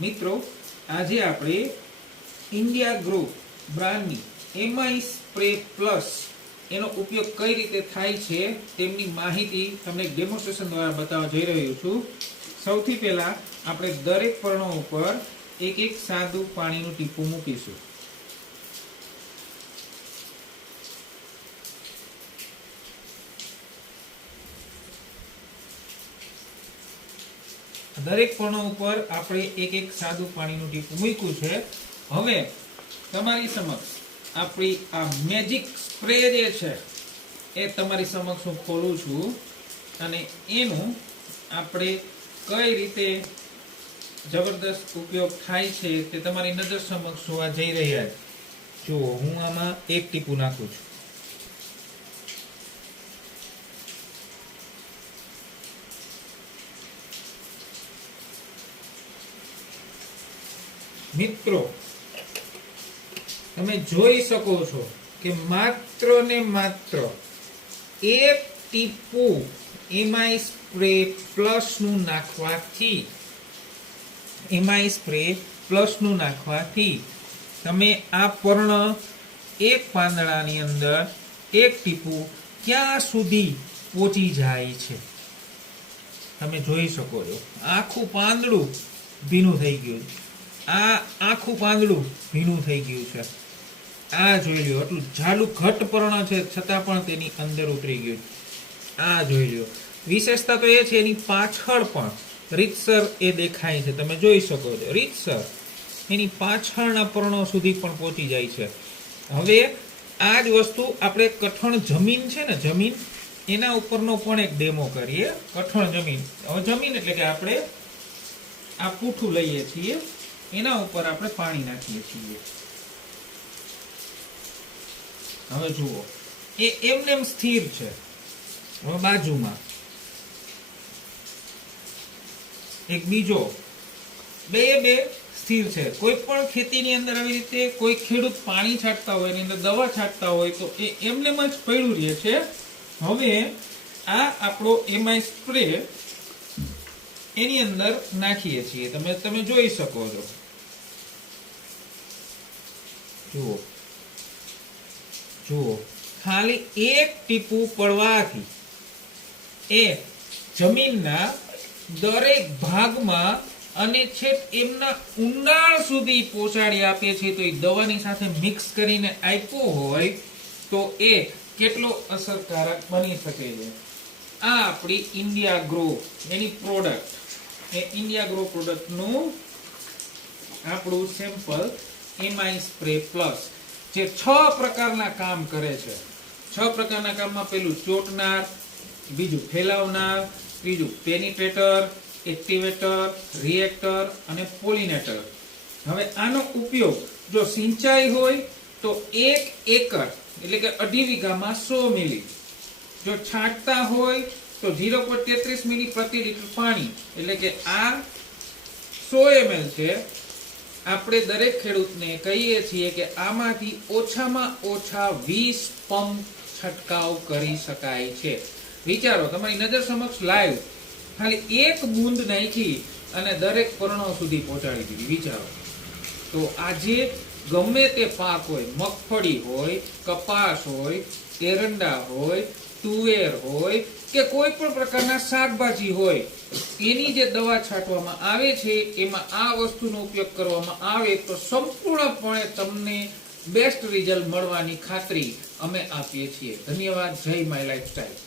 મિત્રો આજે આપણે ઇન્ડિયા ગ્રો બ્રાન્ડની એમઆઈ સ્પ્રે પ્લસ એનો ઉપયોગ કઈ રીતે થાય છે તેમની માહિતી તમને ડેમોન્સ્ટ્રેશન દ્વારા બતાવવા જઈ રહ્યો છું. સૌથી પહેલા આપણે દરેક પર્ણો ઉપર એક એક સાદું પાણીનું ટીપું મૂકીશું. દરેક પર્ણો ઉપર આપણે એક એક સાદું પાણીનું ટીપું મૂક્યું છે. હવે તમારી સમક્ષ આપણી આ મેજિક સ્પ્રે જે છે એ તમારી સમક્ષ હું ખોલું છું અને એનું આપણે કઈ રીતે જબરદસ્ત ઉપયોગ થાય છે તે તમારી નજર સમક્ષ જોવા જઈ રહ્યા છે. જુઓ, હું આમાં એક ટીપું નાખું છું. મિત્રો, તમે જોઈ શકો છો કે માત્ર ને માત્ર એક ટીપું એમઆઈ સ્પ્રે પ્લસ નું નાખવાથી તમે આ પર્ણ એક પાંદડાની અંદર એક ટીપું ક્યાં સુધી પહોંચી જાય છે તમે જોઈ શકો છો. આખું પાંદડું ભીનું થઈ ગયું છે. આ આખું પાંદડું ભીનું થઈ ગયું છે. આ જોઈ લ્યો, આટલું જાડું ઘટ પર્ણ છે છતાં પણ તેની અંદર ઉતરી ગયું. આ જોઈ લ્યો. વિશેષતા તો એ છે એની પાછળ પણ રીતસર એ દેખાય છે. તમે જોઈ શકો છો રીતસર એની પાછળના પર્ણો સુધી પણ પહોંચી જાય છે. હવે આ જ વસ્તુ આપણે કઠણ જમીન છે ને, જમીન એના ઉપરનો પણ એક ડેમો કરીએ. કઠણ જમીન, હવે જમીન એટલે કે આપણે આ પૂઠું લઈએ છીએ, એના ઉપર આપણે પાણી નાખીએ છીએ. હવે જુઓ, એ એમનેમ સ્થિર છે. હવે બાજુમાં એક બીજો, બે સ્થિર છે. કોઈ પણ ખેતીની અંદર આવી રીતે કોઈ ખેડૂત પાણી છાંટતા હોય, એની અંદર દવા છાંટતા હોય તો એ એમનેમ જ પડ્યું રહે છે. હવે આ આપણો એમઆઈ સ્પ્રે એની અંદર નાખીએ છીએ. તમે જોઈ શકો છો. જુઓ, ખાલી એક ટીપું પડવાથી એ જમીનના દરેક ભાગમાં અને છેક એમના ઊંડાણ સુધી પહોંચાડી આપે છે. તો એ દવાની સાથે મિક્સ કરીને આપ્યો હોય તો એ કેટલો અસરકારક બની શકે છે. આ આપણી ઇન્ડિયા ગ્રો એની પ્રોડક્ટ, એ ઇન્ડિયા ગ્રો પ્રોડક્ટનું આપણું સેમ્પલ એમઆઈ સ્પ્રે પ્લસ, જે 6 પ્રકારના કામ કરે છે. 6 પ્રકારના કામમાં પેલું ચોંટનાર, બીજું ફેલાવનાર, ત્રીજું પેનિટ્રેટર, એક્ટિવેટર, રિએક્ટર અને પોલિનેટર. હવે આનો ઉપયોગ જો સિંચાઈ હોય તો 1 એકર એટલે કે 2.5 વીઘામાં 100 મિલી, જો છાંટતા હોય તો 0.33 મિલી પ્રતિ લીટર પાણી, એટલે કે આ 100 ml છે. આપણે દરેક ખેડૂતને કહીએ છીએ કે આમાંથી ઓછામાં ઓછા 20 પંપ છંટકાવ કરી શકાય છે. વિચારો, તમારી નજર સમક્ષ લાઈવ ખાલી એક બૂંદ નાખી અને દરેક પર્ણો સુધી પહોંચાડી દીધી. વિચારો. તો આજે ગમે તે પાક હોય, મગફળી હોય, કપાસ હોય, એરંડા હોય, તુવેર હોય કે કોઈ પણ પ્રકારના શાકભાજી હોય, એની જે દવા છાંટવામાં આવે છે એમાં આ વસ્તુનો ઉપયોગ કરવામાં આવે તો સંપૂર્ણપણે તમને બેસ્ટ રિઝલ્ટ મળવાની ખાતરી અમે આપીએ છીએ. ધન્યવાદ. જય માય લાઈફસ્ટાઈલ.